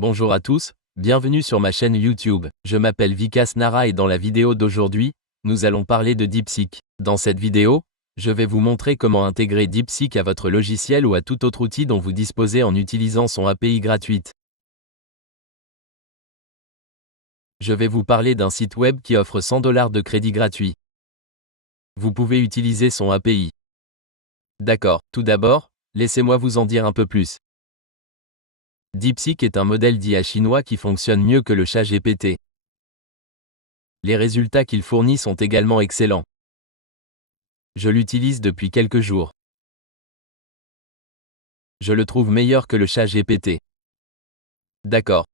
Bonjour à tous, bienvenue sur ma chaîne YouTube. Je m'appelle Vikas Nara et dans la vidéo d'aujourd'hui, nous allons parler de DeepSeek. Dans cette vidéo, je vais vous montrer comment intégrer DeepSeek à votre logiciel ou à tout autre outil dont vous disposez en utilisant son API gratuite. Je vais vous parler d'un site web qui offre $100 de crédit gratuit. Vous pouvez utiliser son API. D'accord, tout d'abord, laissez-moi vous en dire un peu plus. DeepSeek est un modèle d'IA chinois qui fonctionne mieux que le ChatGPT. Les résultats qu'il fournit sont également excellents. Je l'utilise depuis quelques jours. Je le trouve meilleur que le ChatGPT. D'accord.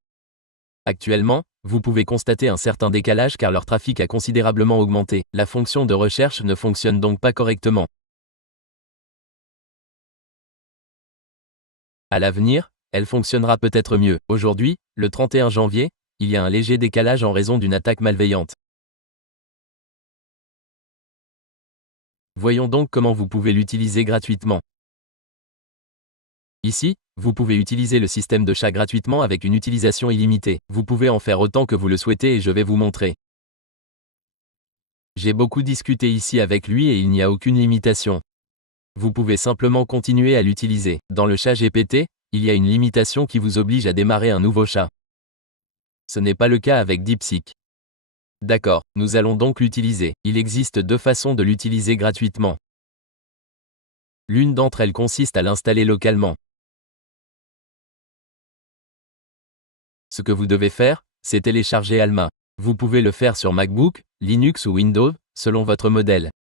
Actuellement, vous pouvez constater un certain décalage car leur trafic a considérablement augmenté. La fonction de recherche ne fonctionne donc pas correctement. À l'avenir, elle fonctionnera peut-être mieux. Aujourd'hui, le 31 janvier, il y a un léger décalage en raison d'une attaque malveillante. Voyons donc comment vous pouvez l'utiliser gratuitement. Ici, vous pouvez utiliser le système de chat gratuitement avec une utilisation illimitée. Vous pouvez en faire autant que vous le souhaitez et je vais vous montrer. J'ai beaucoup discuté ici avec lui et il n'y a aucune limitation. Vous pouvez simplement continuer à l'utiliser. Dans le ChatGPT, il y a une limitation qui vous oblige à démarrer un nouveau chat. Ce n'est pas le cas avec DeepSeek. D'accord, nous allons donc l'utiliser. Il existe deux façons de l'utiliser gratuitement. L'une d'entre elles consiste à l'installer localement. Ce que vous devez faire, c'est télécharger Alma. Vous pouvez le faire sur MacBook, Linux ou Windows, selon votre modèle.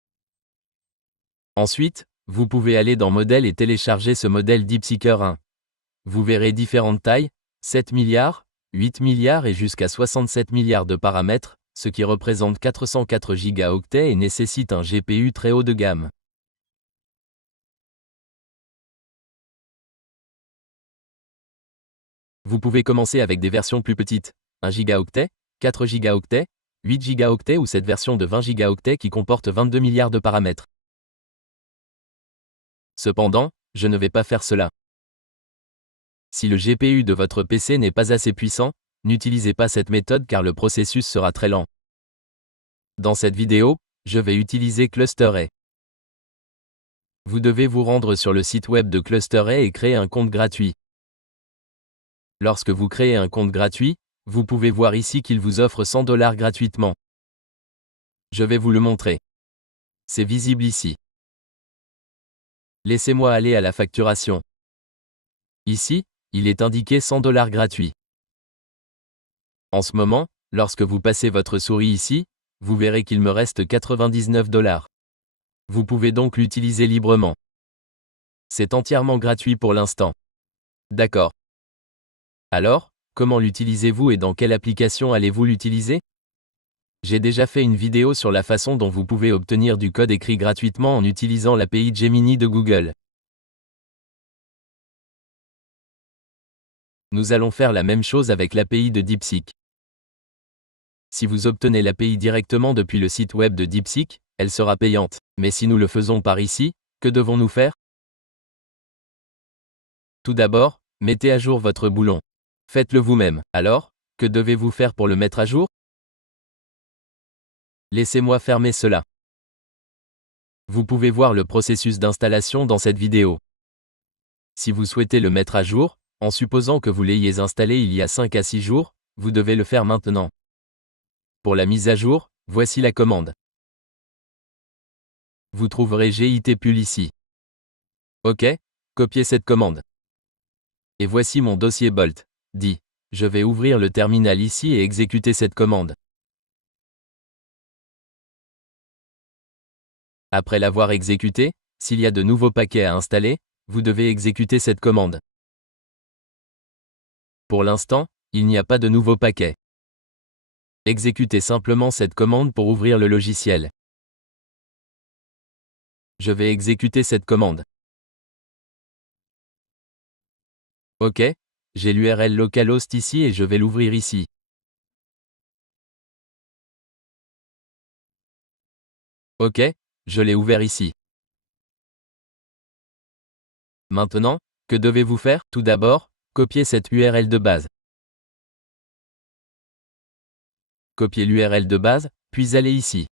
Ensuite, vous pouvez aller dans Modèle et télécharger ce modèle DeepSeeker 1. Vous verrez différentes tailles, 7 milliards, 8 milliards et jusqu'à 67 milliards de paramètres, ce qui représente 404 gigaoctets et nécessite un GPU très haut de gamme. Vous pouvez commencer avec des versions plus petites, 1 gigaoctet, 4 gigaoctets, 8 gigaoctets ou cette version de 20 gigaoctets qui comporte 22 milliards de paramètres. Cependant, je ne vais pas faire cela. Si le GPU de votre PC n'est pas assez puissant, n'utilisez pas cette méthode car le processus sera très lent. Dans cette vidéo, je vais utiliser ClusterA. Vous devez vous rendre sur le site web de ClusterA et créer un compte gratuit. Lorsque vous créez un compte gratuit, vous pouvez voir ici qu'il vous offre $100 gratuitement. Je vais vous le montrer. C'est visible ici. Laissez-moi aller à la facturation. Ici, il est indiqué $100 gratuit. En ce moment, lorsque vous passez votre souris ici, vous verrez qu'il me reste $99. Vous pouvez donc l'utiliser librement. C'est entièrement gratuit pour l'instant. D'accord. Alors, comment l'utilisez-vous et dans quelle application allez-vous l'utiliser? J'ai déjà fait une vidéo sur la façon dont vous pouvez obtenir du code écrit gratuitement en utilisant l'API Gemini de Google. Nous allons faire la même chose avec l'API de DeepSeek. Si vous obtenez l'API directement depuis le site web de DeepSeek, elle sera payante. Mais si nous le faisons par ici, que devons-nous faire? Tout d'abord, mettez à jour votre boulon. Faites-le vous-même. Alors, que devez-vous faire pour le mettre à jour? Laissez-moi fermer cela. Vous pouvez voir le processus d'installation dans cette vidéo. Si vous souhaitez le mettre à jour, en supposant que vous l'ayez installé il y a 5 à 6 jours, vous devez le faire maintenant. Pour la mise à jour, voici la commande. Vous trouverez GitPul ici. OK, copiez cette commande. Et voici mon dossier Bolt. Dit. Je vais ouvrir le terminal ici et exécuter cette commande. Après l'avoir exécuté, s'il y a de nouveaux paquets à installer, vous devez exécuter cette commande. Pour l'instant, il n'y a pas de nouveaux paquets. Exécutez simplement cette commande pour ouvrir le logiciel. Je vais exécuter cette commande. OK, j'ai l'URL localhost ici et je vais l'ouvrir ici. OK, je l'ai ouvert ici. Maintenant, que devez-vous faire? Tout d'abord, copiez cette URL de base. Copiez l'URL de base, puis allez ici.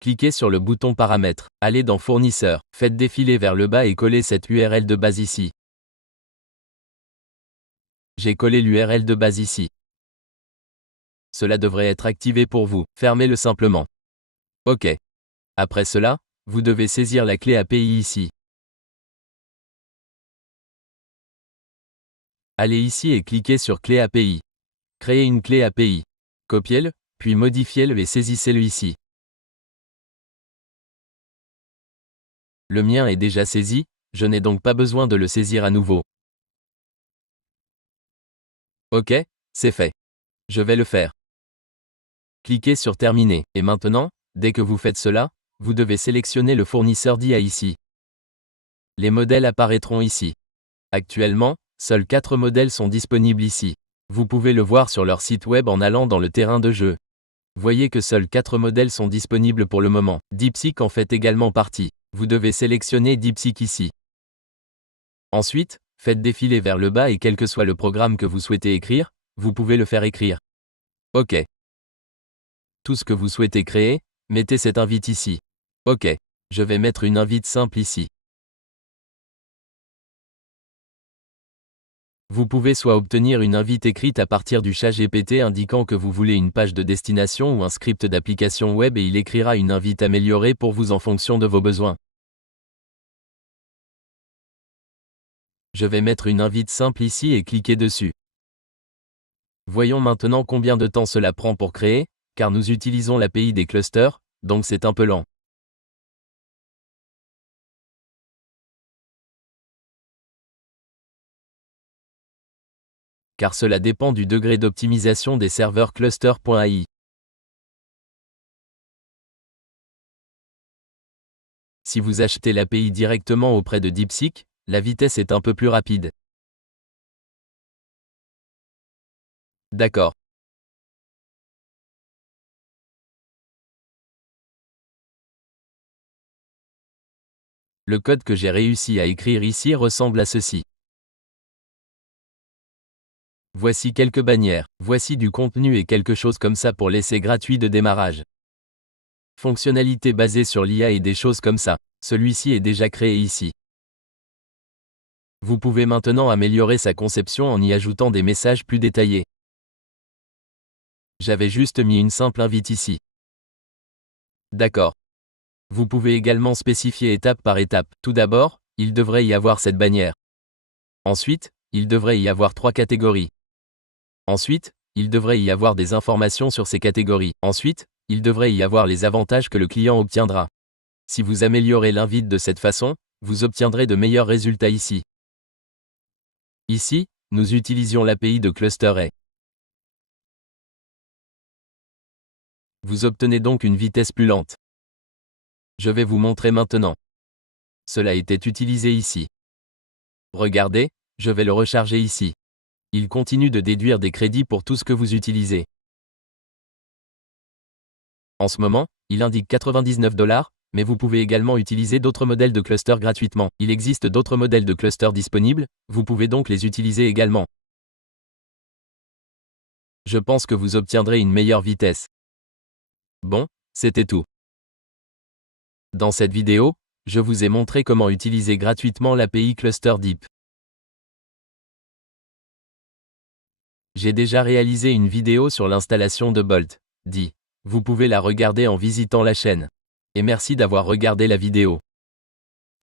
Cliquez sur le bouton Paramètres, allez dans Fournisseur, faites défiler vers le bas et collez cette URL de base ici. J'ai collé l'URL de base ici. Cela devrait être activé pour vous, fermez-le simplement. OK. Après cela, vous devez saisir la clé API ici. Allez ici et cliquez sur Clé API. Créez une clé API. Copiez-le, puis modifiez-le et saisissez-le ici. Le mien est déjà saisi, je n'ai donc pas besoin de le saisir à nouveau. OK, c'est fait. Je vais le faire. Cliquez sur Terminer, et maintenant, dès que vous faites cela, vous devez sélectionner le fournisseur d'IA ici. Les modèles apparaîtront ici. Actuellement, seuls 4 modèles sont disponibles ici. Vous pouvez le voir sur leur site web en allant dans le terrain de jeu. Voyez que seuls 4 modèles sont disponibles pour le moment. DeepSeek en fait également partie. Vous devez sélectionner DeepSeek ici. Ensuite, faites défiler vers le bas et quel que soit le programme que vous souhaitez écrire, vous pouvez le faire écrire. OK. Tout ce que vous souhaitez créer, mettez cette invite ici. OK. Je vais mettre une invite simple ici. Vous pouvez soit obtenir une invite écrite à partir du chat GPT indiquant que vous voulez une page de destination ou un script d'application web et il écrira une invite améliorée pour vous en fonction de vos besoins. Je vais mettre une invite simple ici et cliquer dessus. Voyons maintenant combien de temps cela prend pour créer, car nous utilisons l'API des clusters, donc c'est un peu lent. Car cela dépend du degré d'optimisation des serveurs cluster.ai. Si vous achetez l'API directement auprès de DeepSeek, la vitesse est un peu plus rapide. D'accord. Le code que j'ai réussi à écrire ici ressemble à ceci. Voici quelques bannières, voici du contenu et quelque chose comme ça pour l'essai gratuit de démarrage. Fonctionnalité basée sur l'IA et des choses comme ça, celui-ci est déjà créé ici. Vous pouvez maintenant améliorer sa conception en y ajoutant des messages plus détaillés. J'avais juste mis une simple invite ici. D'accord. Vous pouvez également spécifier étape par étape. Tout d'abord, il devrait y avoir cette bannière. Ensuite, il devrait y avoir 3 catégories. Ensuite, il devrait y avoir des informations sur ces catégories. Ensuite, il devrait y avoir les avantages que le client obtiendra. Si vous améliorez l'invite de cette façon, vous obtiendrez de meilleurs résultats ici. Ici, nous utilisions l'API de ClusterAI. Vous obtenez donc une vitesse plus lente. Je vais vous montrer maintenant. Cela était utilisé ici. Regardez, je vais le recharger ici. Il continue de déduire des crédits pour tout ce que vous utilisez. En ce moment, il indique 99 $, mais vous pouvez également utiliser d'autres modèles de cluster gratuitement. Il existe d'autres modèles de cluster disponibles, vous pouvez donc les utiliser également. Je pense que vous obtiendrez une meilleure vitesse. Bon, c'était tout. Dans cette vidéo, je vous ai montré comment utiliser gratuitement l'API ClusterDeep. J'ai déjà réalisé une vidéo sur l'installation de Bolt. Vous pouvez la regarder en visitant la chaîne. Et merci d'avoir regardé la vidéo.